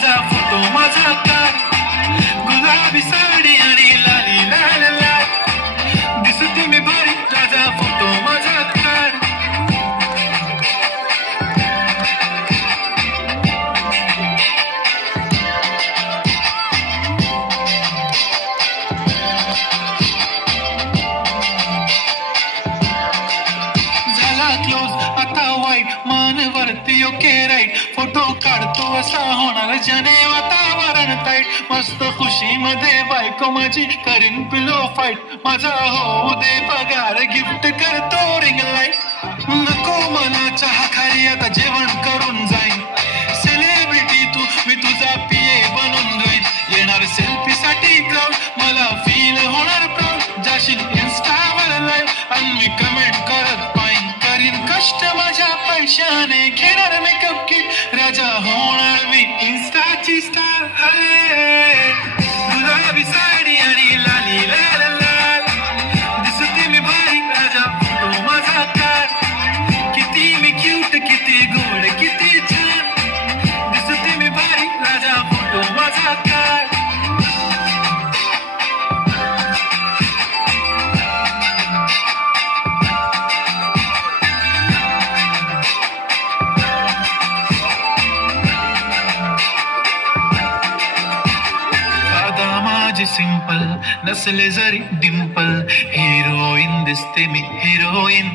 ताजा फोटो माझा काढ, गुलाबी साडी आणि लाली लाल लाल, दिसते मी भारी ताजा फोटो माझा काढ. क्लोज आता वाईट मन वरती ओके राईट, फोटो काढतो असा होणार जने वातावरण ताईट. मस्त खुशी मध्ये बायको माझी करीन पिलो फाईट, माझा होऊ दे पगार गिफ्ट करतो रिंग लाईट. नको मला चहा खाली आता जेवण करून जाईन, सेलिब्रिटी तू मी तुझा पिये बनून राहीन. येणार सेल्फी साठी क्राऊड मला फील होणार प्राऊड, जाशील इन्स्टावर लाईव्ह आणि मी कमेंट करत पाईन. करीन कष्ट माझ्या पैशाने घेणार मेकअप किट, राजा होणार मी इन्स्टाची स्टार. गुलाबी साडी आणि लाली लाल लाल, दिसते मी भारी राजा फोटो माझा काढ. किती मी क्यूट किती गोड किती छान, दिसते मी भारी राजा फोटो माझा काढ. सिंपल नसले जरी डिंपल, हिरोईन दिसते मी हिरोईन.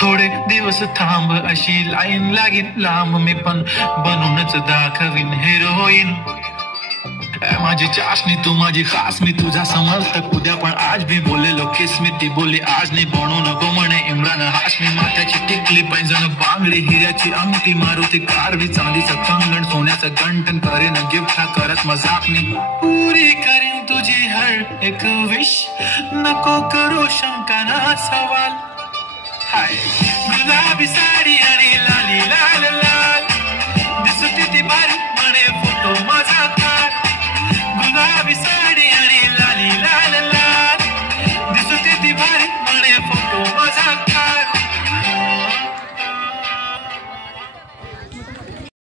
थोडे दिवस थांब अशी लाईन लागेल लांब, मी पण बनूनच दाखवीन हिरोईन. माझी चाशनी तू माझी खास, मी तुझा समर्थक उद्या पण आज भी बोलेलो किस मी, ती बोलली आज नाही बनू नको म्हणे इम्रान हाशमी. माथ्याची टिकली पैंजण बांगडी हिऱ्याची अंगठी, मारुती कारवी चांदीचं कंगण सोन्याचं गंटन, करेन गिफ्ट हा करत मजाक मी. पुरी करीन तुझी हर एक विश, नको करू शंका ना सवाल. हाय गुलाबी साडी आणि लाली लाल लाल,